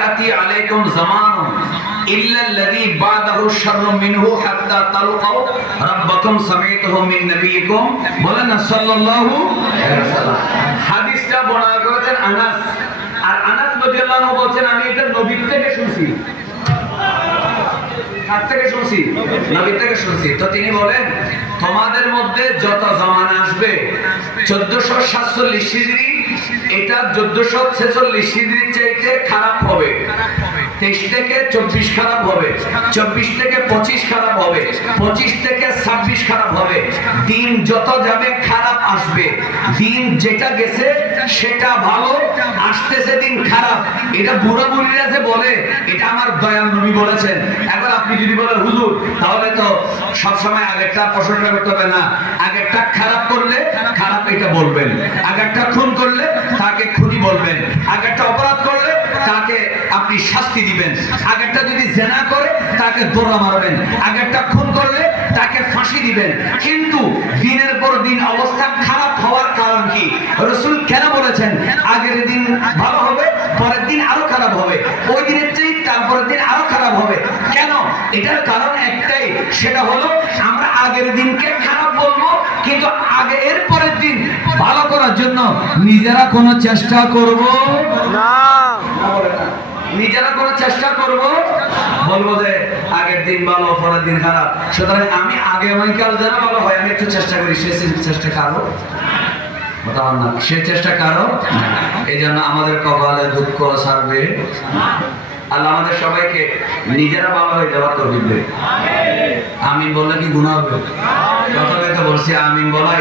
ইয়াতি আলাইকুম জামানুন ইল্লাল্লাযী বাদাহু শাররুম মিনহু হাত্তা তালকাউ রাব্বাকুম সামি'তুহু মিন নবিয়িকুম বলেন সাল্লাল্লাহু আলাইহি ওয়াসাল্লাম। হাদিসটা বর্ণনা করেছেন আনাস, আর আনাস রাদিয়াল্লাহু আনহু বলেন আমি এটা নবীর থেকে শুনছি। কার থেকে শুনছি? নবীর থেকে শুনছি। তো তিনি বলেন তোমাদের মধ্যে যত জামানা আসবে 1447 হিজরি, এটা 1446 হিজরির চাইতে খারাপ হবে। 23 থেকে 24 খারাপ হবে, 24 থেকে 25 খারাপ হবে, 25 থেকে 26 খারাপ হবে। দিন যত যাবে খারাপ আসবে। দিন যেটা গেছে সেটা ভালো, আসতেছে দিন খারাপ। এটা বুড়া বুড়িরা যে বলে এটা আমার দয়াল নবী বলেছেন। এখন আপনি যদি বলেন হুজুর তাহলে তো সবসময় আগেরটা প্রশংসা করতে হবে না। আগেরটা খারাপ করলে খারাপ এটা বলবেন, আগেরটা খুন করলে তাকে খুনি বলবেন, আগেরটা অপরাধ করলে তাকে আপনি শাস্তি দিবেন, আগেরটা যদি জেনা করে তাকে দোড়া মারবেন, আগেরটা খুন করলে তাকে ফাঁসি দিবেন। কিন্তু দিনের পর দিন অবস্থা খারাপ হওয়ার কারণ কি? রাসূল কেন বলেছেন আগের দিন ভালো হবে, পরের দিন আরো খারাপ হবে, ওই দিনের চেয়ে তারপরের দিন আরো খারাপ হবে? কেন? এটার কারণ একটাই, সেটা হলো আমরা আগের দিনকে খারাপ বলবো, কিন্তু আগে এর পরের দিন ভালো করার জন্য নিজেরা কোনো চেষ্টা করব না। নিজেরা কোনো চেষ্টা করব, বলবো যে আগের দিন ভালো পরের দিন খারাপ, সুতরাং আমি আগে কাল যেন ভালো হয় আমি একটু চেষ্টা করি। সে চেষ্টা কারো না, সে চেষ্টা কারো। এই জন্য আমাদের কপালে দুঃখ ছাড়বে আল্লাহ আমাদের সবাইকে নিজেরা ভালো হয়ে যাওয়ার তৌফিক দেবে। আমিন বললে কি গুনাহ হবে? প্রথমে তো বলছি আমিন বলা